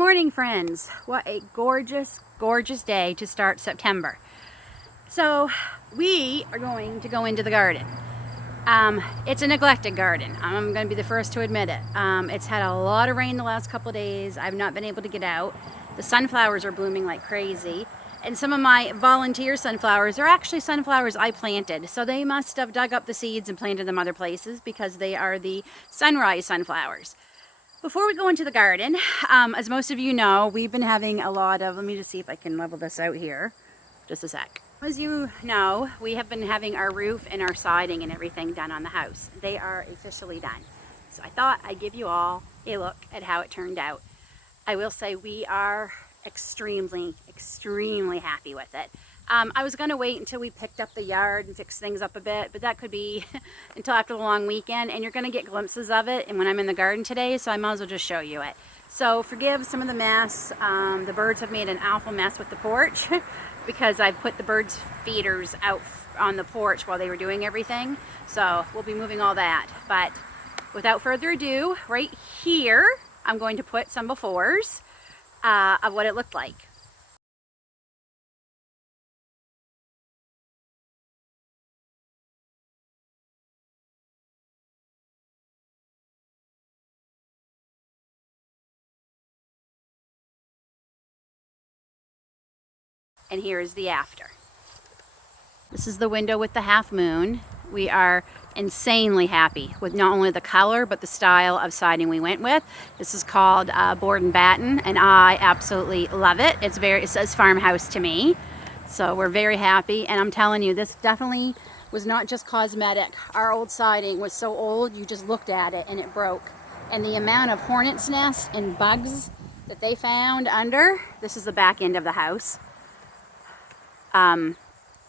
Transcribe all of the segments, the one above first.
morning, friends. What a gorgeous, gorgeous day to start September. So we are going to go into the garden. It's a neglected garden. I'm going to be the first to admit it. It's had a lot of rain the last couple of days. I've not been able to get out. The sunflowers are blooming like crazy. And some of my volunteer sunflowers are actually sunflowers I planted. So they must have dug up the seeds and planted them other places because they are the sunrise sunflowers. Before we go into the garden, as most of you know, we've been having a lot of, let me just see if I can level this out here, just a sec. As you know, we have been having our roof and our siding and everything done on the house. They are officially done. So I thought I'd give you all a look at how it turned out. I will say we are extremely, extremely happy with it. I was going to wait until we picked up the yard and fixed things up a bit, but that could be until after the long weekend, and you're going to get glimpses of it and when I'm in the garden today, so I might as well just show you it. So forgive some of the mess. The birds have made an awful mess with the porch because I put the birds' feeders out on the porch while they were doing everything. So we'll be moving all that. But without further ado, right here, I'm going to put some befores of what it looked like. And here is the after. This is the window with the half moon. We are insanely happy with not only the color but the style of siding we went with. This is called board and batten, and I absolutely love it. It says farmhouse to me, so we're very happy. And I'm telling you, this definitely was not just cosmetic. Our old siding was so old, you just looked at it and it broke. And the amount of hornet's nests and bugs that they found under, this is the back end of the house.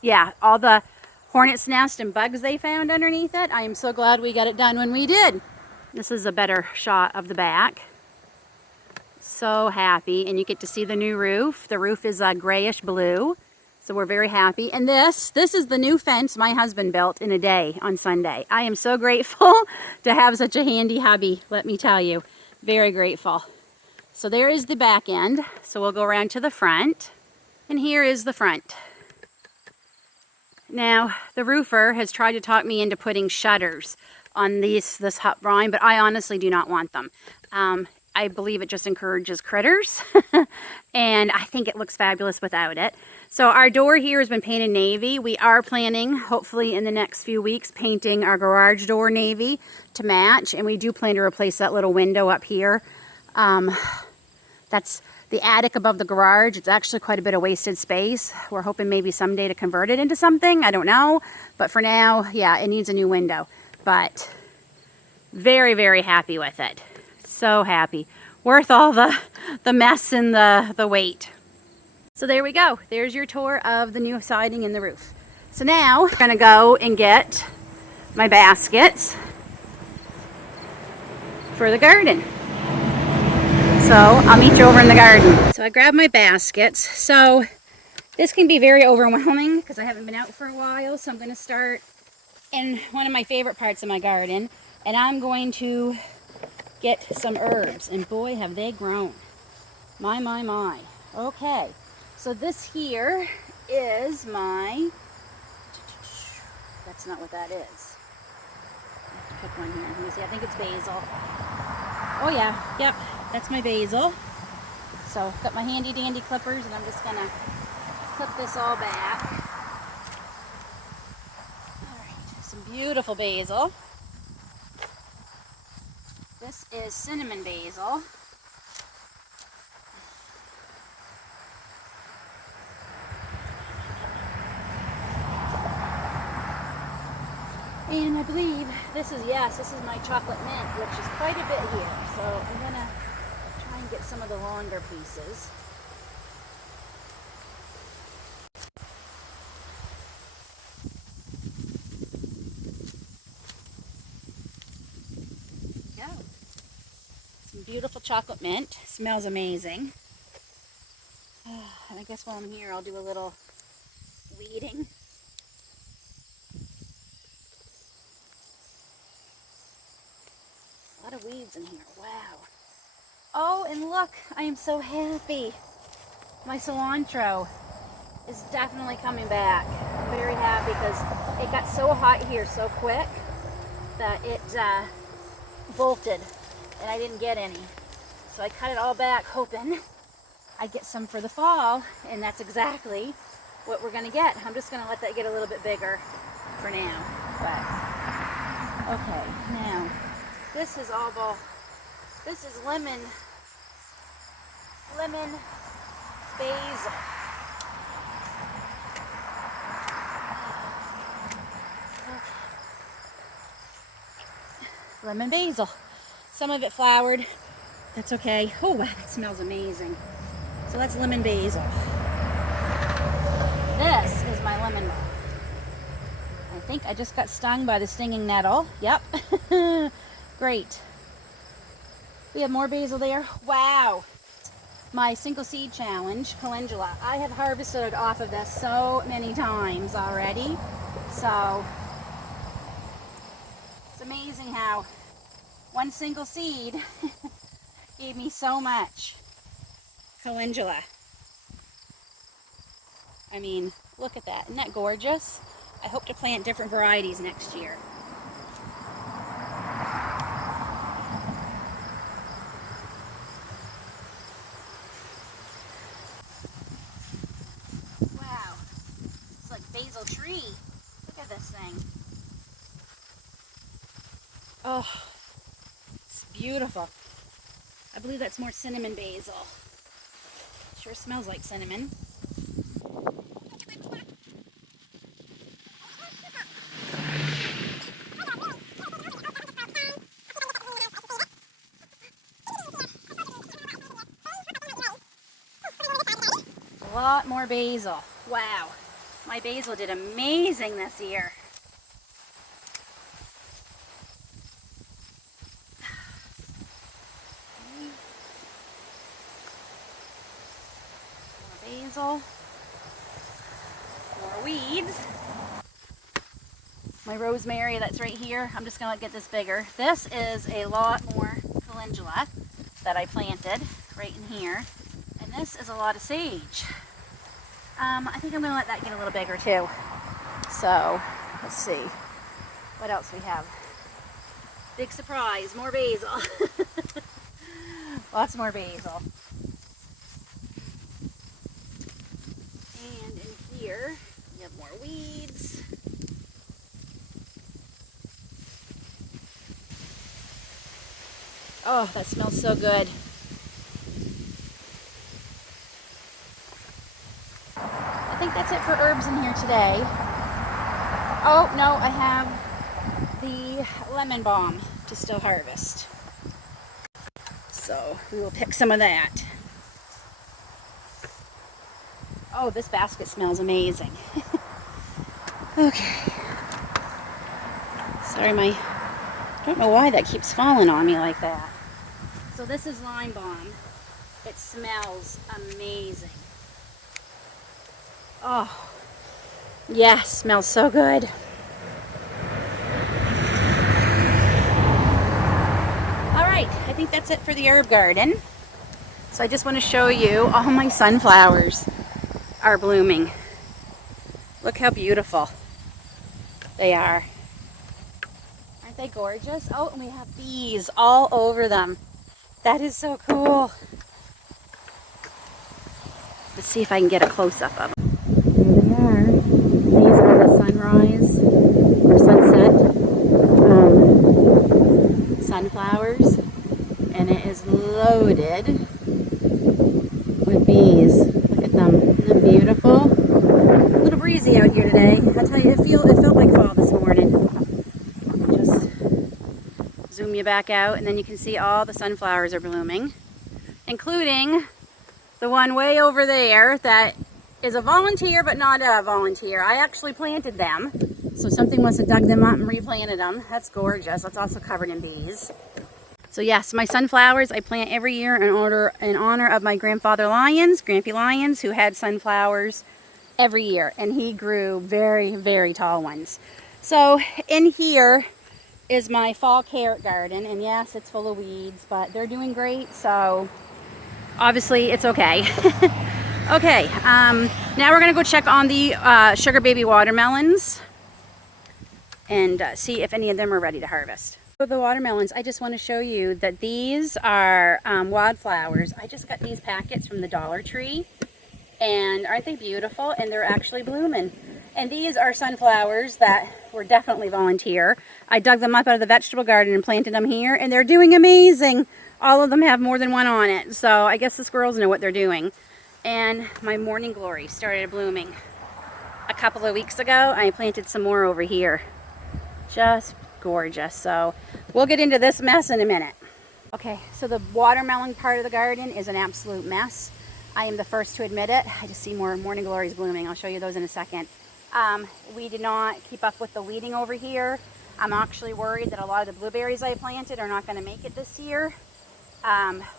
Yeah, all the hornet's nest and bugs they found underneath it. I am so glad we got it done when we did. This is a better shot of the back. So happy, and you get to see the new roof. The roof is a grayish blue, so we're very happy. And this is the new fence my husband built in a day on Sunday. I am so grateful to have such a handy hubby, let me tell you. Very grateful. So there is the back end. So we'll go around to the front, and here is the front. Now, the roofer has tried to talk me into putting shutters on this hut vine, but I honestly do not want them. I believe it just encourages critters, and I think it looks fabulous without it. So our door here has been painted navy. We are planning, hopefully in the next few weeks, painting our garage door navy to match, and we do plan to replace that little window up here. That's the attic above the garage. It's actually quite a bit of wasted space. We're hoping maybe someday to convert it into something. I don't know. But for now, yeah, it needs a new window. But very, very happy with it. So happy. Worth all the mess and the wait. So there we go. There's your tour of the new siding and the roof. So now I'm going to go and get my baskets for the garden. So I'll meet you over in the garden. So I grabbed my baskets. So this can be very overwhelming because I haven't been out for a while. So I'm going to start in one of my favorite parts of my garden. And I'm going to get some herbs. And boy, have they grown. My, my, my. Okay. So this here is my... That's not what that is. I have to pick one here. Let me see. I think it's basil. Oh yeah. Yep. That's my basil. So I've got my handy dandy clippers, and I'm just gonna clip this all back. Alright, some beautiful basil. This is cinnamon basil. And I believe this is my chocolate mint, which is quite a bit here. So I'm gonna try and get some of the longer pieces. There we go. Some beautiful chocolate mint. Smells amazing. And I guess while I'm here, I'll do a little weeding. A lot of weeds in here. Wow. Oh, and look, I am so happy. My cilantro is definitely coming back. I'm very happy because it got so hot here so quick that it bolted and I didn't get any. So I cut it all back hoping I'd get some for the fall, and that's exactly what we're gonna get. I'm just gonna let that get a little bit bigger for now. But okay, now this is this is lemon basil. Lemon basil. Some of it flowered. That's okay. Oh wow, that smells amazing. So that's lemon basil. This is my lemon balm. I think I just got stung by the stinging nettle. Yep. Great. We have more basil there. Wow. My single seed challenge, calendula. I have harvested off of this so many times already. So it's amazing how one single seed gave me so much calendula. I mean, look at that. Isn't that gorgeous? I hope to plant different varieties next year. Wow. It's like basil tree. Look at this thing. Oh, it's beautiful. I believe that's more cinnamon basil. Sure smells like cinnamon. A lot more basil. Wow. My basil did amazing this year. More basil. More weeds. My rosemary that's right here, I'm just going to get this bigger. This is a lot more calendula that I planted right in here. And this is a lot of sage. I think I'm going to let that get a little bigger too. So, let's see. What else we have? Big surprise, more basil. Lots more basil. And in here, we have more weeds. Oh, that smells so good. I think that's it for herbs in here today. Oh, no, I have the lemon balm to still harvest. So we will pick some of that. Oh, this basket smells amazing. Okay. Sorry, I don't know why that keeps falling on me like that. So this is lime balm. It smells amazing. Oh, yes, smells so good. All right, I think that's it for the herb garden. So I just want to show you all my sunflowers are blooming. Look how beautiful they are. Aren't they gorgeous? Oh, and we have bees all over them. That is so cool. Let's see if I can get a close-up of them. There they are. These are the sunrise or sunset sunflowers, and it is loaded with bees. Look at them. Isn't that beautiful? A little breezy out here today. I'll tell you, it felt like fall this morning. Just zoom you back out, and then you can see all the sunflowers are blooming, including the one way over there that is a volunteer but not a volunteer. I actually planted them, so something must have dug them up and replanted them. That's gorgeous. That's also covered in bees. So yes, my sunflowers I plant every year in honor of my grandfather Lyons, Grampy Lyons, who had sunflowers every year, and he grew very, very tall ones. So in here is my fall carrot garden, and yes, it's full of weeds, but they're doing great, so obviously it's okay. Okay, now we're gonna go check on the sugar baby watermelons and see if any of them are ready to harvest. For the watermelons, I just want to show you that these are wildflowers. I just got these packets from the Dollar Tree, and aren't they beautiful? And they're actually blooming. And these are sunflowers that were definitely volunteer. I dug them up out of the vegetable garden and planted them here, and they're doing amazing. All of them have more than one on it, so I guess the squirrels know what they're doing. And my morning glory started blooming a couple of weeks ago. I planted some more over here. Just gorgeous. So we'll get into this mess in a minute. Okay, so the watermelon part of the garden is an absolute mess. I am the first to admit it. I just see more morning glories blooming. I'll show you those in a second. We did not keep up with the weeding over here. I'm actually worried that a lot of the blueberries I planted are not going to make it this year.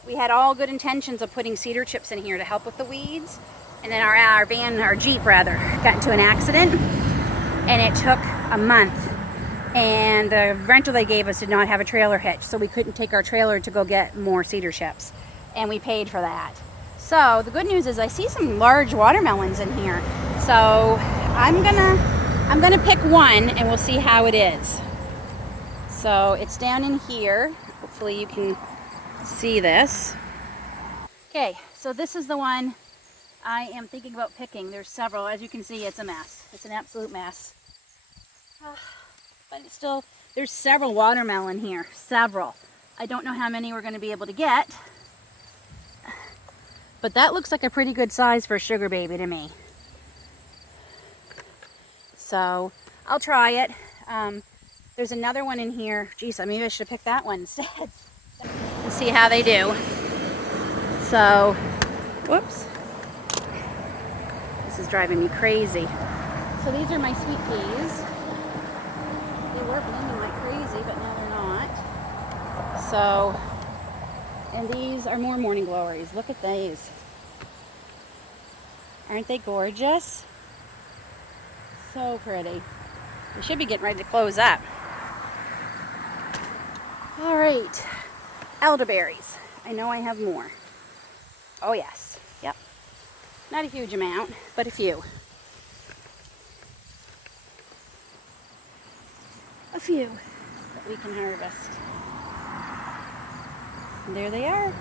We had all good intentions of putting cedar chips in here to help with the weeds, and then our Jeep rather, got into an accident, and it took a month, and the rental they gave us did not have a trailer hitch, so we couldn't take our trailer to go get more cedar chips, and we paid for that. So the good news is I see some large watermelons in here, so I'm gonna pick one and we'll see how it is. So it's down in here. Hopefully you can see this. Okay, so this is the one I am thinking about picking. There's several. As you can see, it's a mess. It's an absolute mess. But it's still, there's several watermelon here. Several. I don't know how many we're going to be able to get. But that looks like a pretty good size for a sugar baby to me. So I'll try it. There's another one in here. Geez, maybe I should have picked that one instead. And see how they do. So, whoops. This is driving me crazy. So these are my sweet peas. They were blooming like crazy, but now they're not. So, and these are more morning glories. Look at these. Aren't they gorgeous? So pretty. We should be getting ready to close up. All right. Elderberries. I know I have more. Oh yes, yep. Not a huge amount, but a few. A few that we can harvest. And there they are.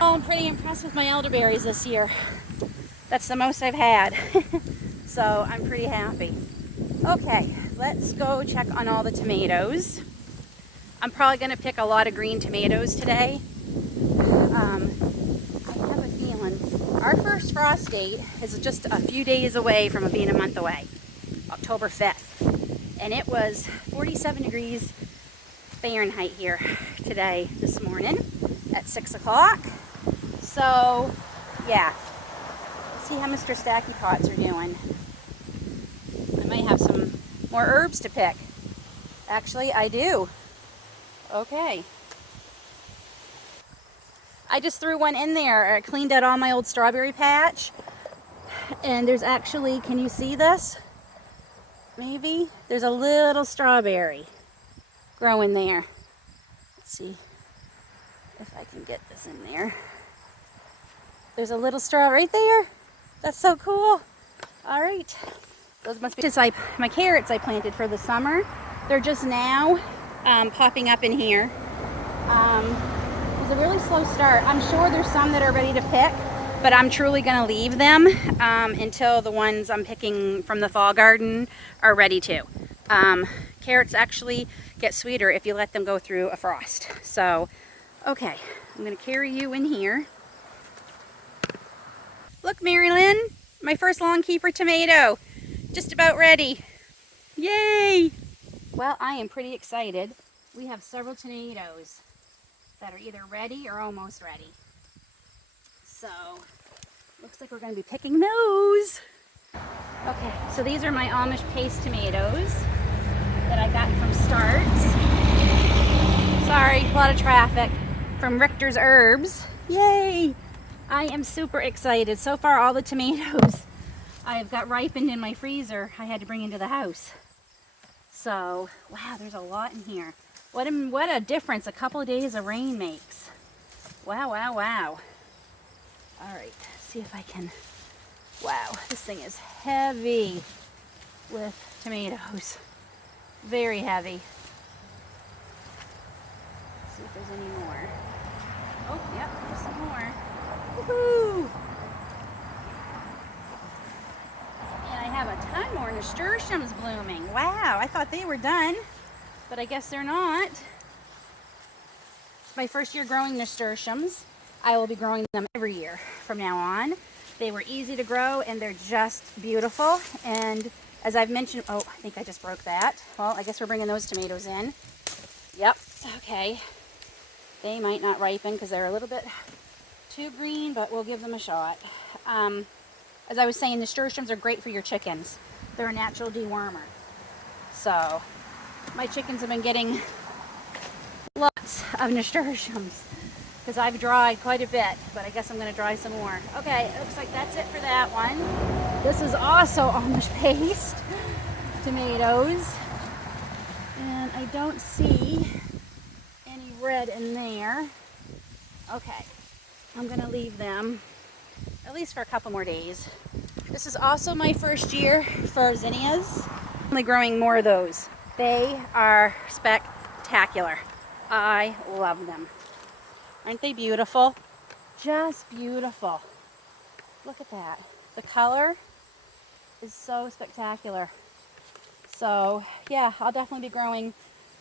Oh, I'm pretty impressed with my elderberries this year. That's the most I've had. So I'm pretty happy. Okay, let's go check on all the tomatoes. I'm probably going to pick a lot of green tomatoes today. I have a feeling our first frost date is just a few days away from being a month away, October 5th. And it was 47 degrees Fahrenheit here today, this morning at 6 o'clock. So, yeah. Let's see how Mr. Stacky Pots are doing. I might have some more herbs to pick. Actually, I do. Okay. I just threw one in there. I cleaned out all my old strawberry patch. And there's actually, can you see this? Maybe? There's a little strawberry growing there. Let's see if I can get this in there. There's a little straw right there. That's so cool. All right. Those must be just my carrots I planted for the summer. They're just now popping up in here. It was a really slow start. I'm sure there's some that are ready to pick, but I'm truly going to leave them until the ones I'm picking from the fall garden are ready to. Carrots actually get sweeter if you let them go through a frost. So, okay, I'm going to carry you in here. Look, Mary Lynn, my first lawn keeper tomato, just about ready. Yay! Well, I am pretty excited. We have several tomatoes that are either ready or almost ready. So, looks like we're going to be picking those. Okay, so these are my Amish paste tomatoes that I got from Starts. Sorry, a lot of traffic. From Richter's Herbs. Yay! I am super excited. So far, all the tomatoes I've got ripened in my freezer I had to bring into the house. So, wow, there's a lot in here. What a difference a couple of days of rain makes. Wow, wow, wow. All right, see if I can, wow, this thing is heavy with tomatoes. Very heavy. Let's see if there's any more. Oh, yep, there's some more. Woohoo! And I have a ton more nasturtiums blooming. Wow, I thought they were done, but I guess they're not. It's my first year growing nasturtiums. I will be growing them every year from now on. They were easy to grow and they're just beautiful. And as I've mentioned, oh, I think I just broke that. Well, I guess we're bringing those tomatoes in. Yep, okay. They might not ripen because they're a little bit too green, but we'll give them a shot. As I was saying, nasturtiums are great for your chickens. They're a natural dewormer. So my chickens have been getting lots of nasturtiums because I've dried quite a bit, but I guess I'm going to dry some more. Okay, it looks like that's it for that one. This is also Amish paste tomatoes, and I don't see any red in there. Okay, I'm going to leave them at least for a couple more days. This is also my first year for zinnias. I'm only growing more of those. They are spectacular. I love them. Aren't they beautiful? Just beautiful. Look at that. The color is so spectacular. So yeah, I'll definitely be growing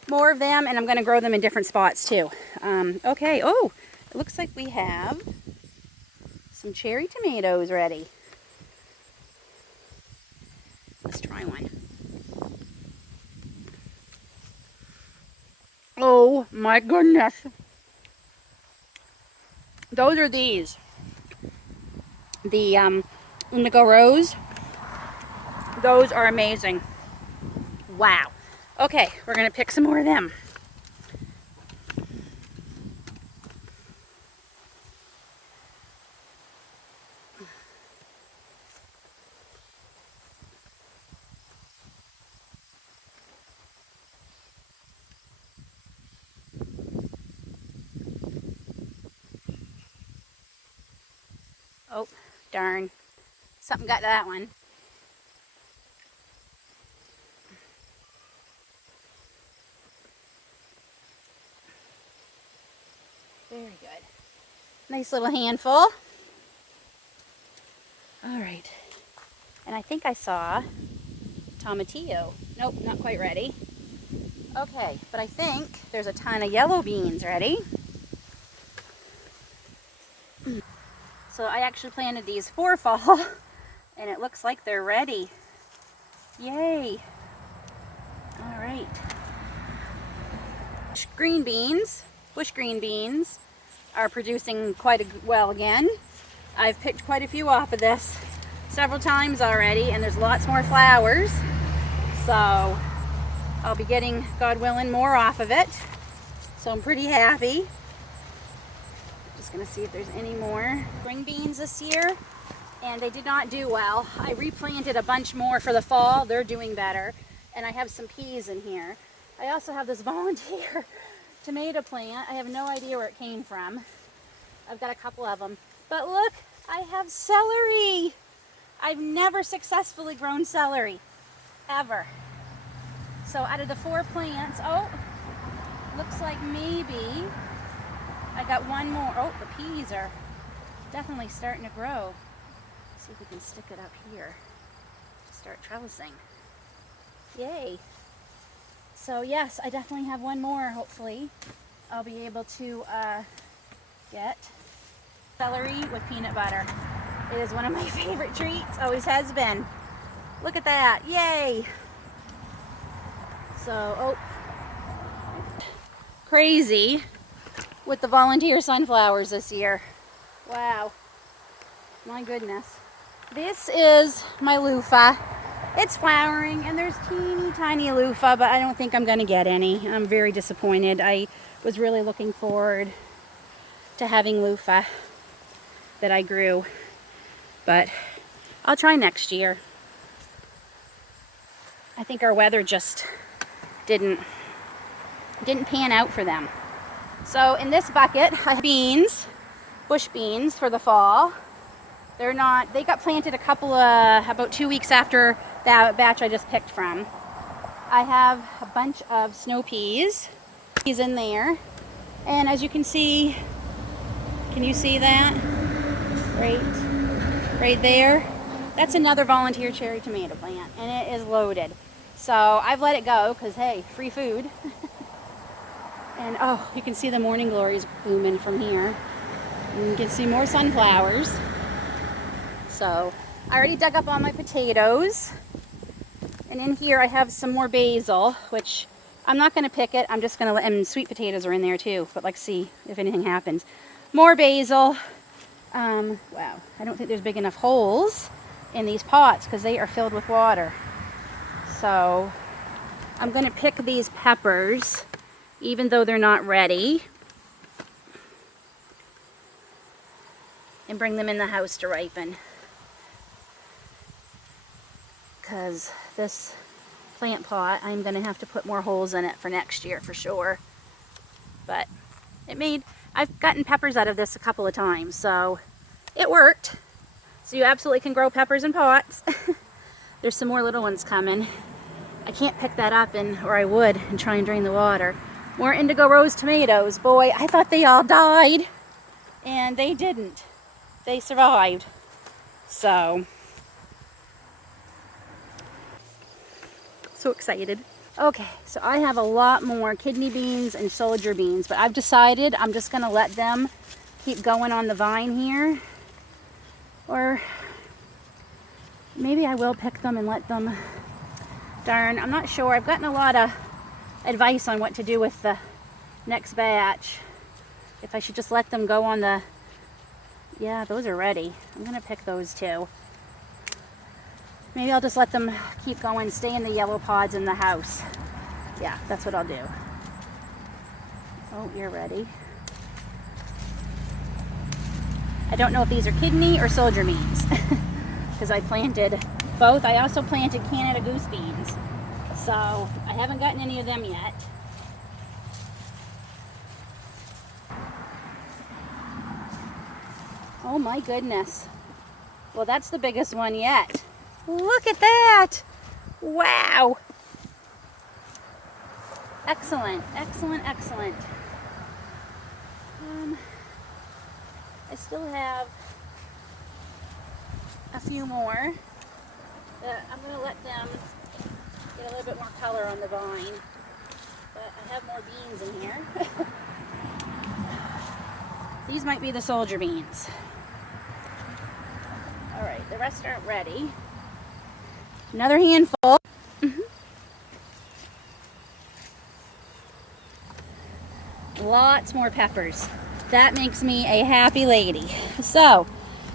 more of them, and I'm going to grow them in different spots too. Okay, oh, it looks like we have some cherry tomatoes ready. Let's try one. Oh my goodness. Those are these. The indigo rose. Those are amazing. Wow. Okay, we're going to pick some more of them. Oh, darn. Something got to that one. Very good. Nice little handful. All right. And I think I saw tomatillo. Nope, not quite ready. Okay, but I think there's a ton of yellow beans ready. So I actually planted these for fall, and it looks like they're ready. Yay! All right. Green beans, bush green beans, are producing quite well again. I've picked quite a few off of this several times already, and there's lots more flowers. So I'll be getting, God willing, more off of it. So I'm pretty happy. Just gonna see if there's any more spring beans this year, and they did not do well. I replanted a bunch more for the fall. They're doing better. And I have some peas in here. I also have this volunteer tomato plant. I have no idea where it came from. I've got a couple of them. But look, I have celery. I've never successfully grown celery, ever. So out of the 4 plants, oh, looks like maybe I got one more. Oh, the peas are definitely starting to grow. Let's see if we can stick it up here to start trellising. Yay. So yes, I definitely have one more, hopefully. I'll be able to get celery with peanut butter. It is one of my favorite treats, always has been. Look at that, yay. So, oh, crazy with the volunteer sunflowers this year. Wow, my goodness. This is my loofah. It's flowering, and there's teeny tiny loofah, but I don't think I'm going to get any. I'm very disappointed. I was really looking forward to having loofah that I grew, but I'll try next year. I think our weather just didn't pan out for them. So in this bucket, I have beans, bush beans for the fall. They're not, they got planted about 2 weeks after that batch I just picked from. I have a bunch of snow peas. He's in there. And as you can see you see that? Right there. That's another volunteer cherry tomato plant, and it is loaded. So I've let it go because, hey, free food. And oh, you can see the morning glories blooming from here. And you can see more sunflowers. So I already dug up all my potatoes. And in here I have some more basil, which I'm not going to pick it. I'm just going to let, and sweet potatoes are in there too, but let's see if anything happens. More basil. Wow, I don't think there's big enough holes in these pots because they are filled with water. So I'm going to pick these peppers, even though they're not ready, and bring them in the house to ripen. Because this plant pot, I'm going to have to put more holes in it for next year for sure. But I've gotten peppers out of this a couple of times, so it worked. So you absolutely can grow peppers in pots. There's some more little ones coming. I can't pick that up, or I would, and try and drain the water. More indigo rose tomatoes. Boy, I thought they all died, and they didn't. They survived. So excited. Okay, so I have a lot more kidney beans and soldier beans, but I've decided I'm just going to let them keep going on the vine here. Or maybe I will pick them and let them, darn, I'm not sure. I've gotten a lot of advice on what to do with the next batch. If I should just let them go on the, yeah, those are ready. I'm going to pick those too. Maybe I'll just let them keep going, stay in the yellow pods in the house. Yeah, that's what I'll do. Oh, you're ready. I don't know if these are kidney or soldier beans because I planted both. I also planted Canada goose beans. So I haven't gotten any of them yet. Oh my goodness. Well, that's the biggest one yet. Look at that! Wow! Excellent, excellent, excellent. I still have a few more. I'm going to let them get a little bit more color on the vine. But I have more beans in here. These might be the soldier beans. Alright, the rest aren't ready. Another handful. Lots more peppers. That makes me a happy lady. So,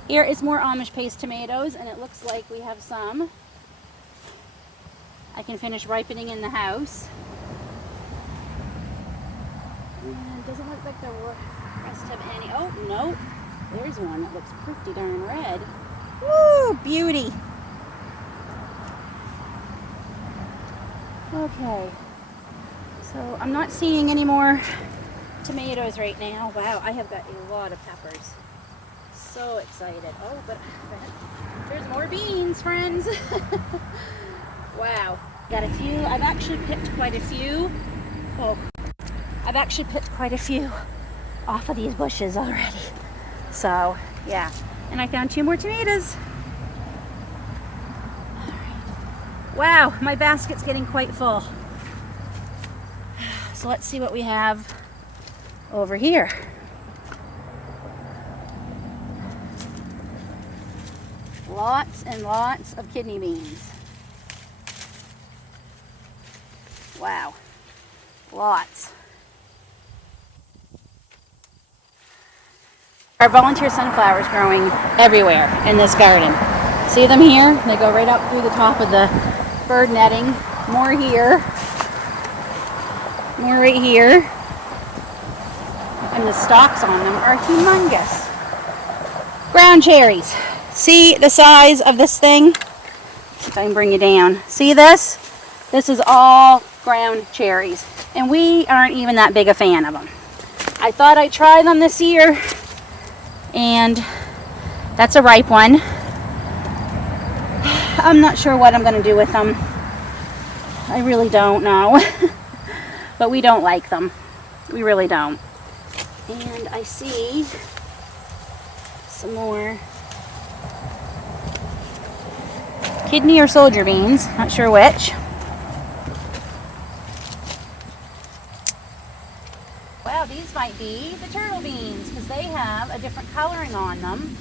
here is more Amish paste tomatoes, and it looks like we have some. I can finish ripening in the house. And doesn't look like the rest have any. Oh, no. There's one that looks pretty darn red. Woo, beauty. Okay, so I'm not seeing any more tomatoes right now. Wow, I have got a lot of peppers. So excited. Oh, but there's more beans, friends. Wow, got a few. I've actually picked quite a few. Oh, I've actually picked quite a few off of these bushes already. So, yeah, and I found 2 more tomatoes. Wow, my basket's getting quite full. So let's see what we have over here. Lots and lots of kidney beans. Wow, lots. Our volunteer sunflowers growing everywhere in this garden. See them here? They go right up through the top of the bird netting. More here. More right here. And the stalks on them are humongous. Ground cherries. See the size of this thing? If I can bring you down. See this? This is all ground cherries. And we aren't even that big a fan of them. I thought I'd try them this year, and that's a ripe one. I'm not sure what I'm going to do with them. I really don't know. But we don't like them. We really don't. And I see some more kidney or soldier beans, not sure which. Wow, these might be the turtle beans because they have a different coloring on them.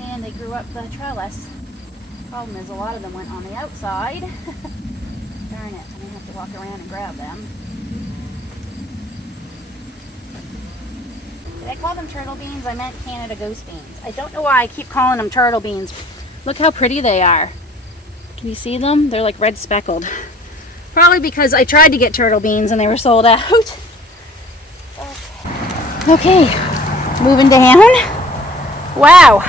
And they grew up the trellis. Problem is a lot of them went on the outside. Darn it, I'm going to have to walk around and grab them. Did I call them turtle beans? I meant Canada goose beans. I don't know why I keep calling them turtle beans. Look how pretty they are. Can you see them? They're like red speckled. Probably because I tried to get turtle beans and they were sold out. Okay, moving down. Wow,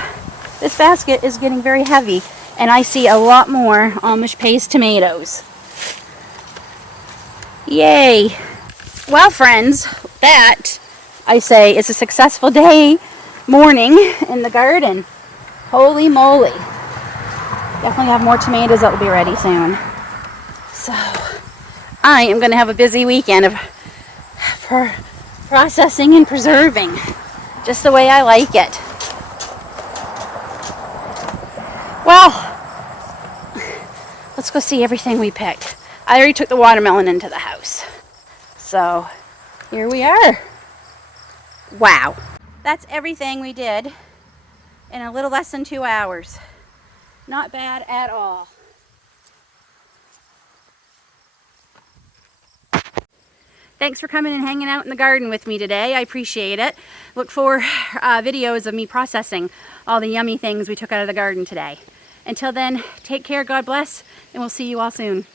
this basket is getting very heavy, and I see a lot more Amish paste tomatoes. Yay. Well, friends, that, I say, is a successful day, morning in the garden. Holy moly. Definitely have more tomatoes that will be ready soon. So, I am going to have a busy weekend of processing and preserving, just the way I like it. Well, let's go see everything we picked. I already took the watermelon into the house. So, here we are. Wow. That's everything we did in a little less than 2 hours. Not bad at all. Thanks for coming and hanging out in the garden with me today. I appreciate it. Look for videos of me processing all the yummy things we took out of the garden today. Until then, take care, God bless, and we'll see you all soon.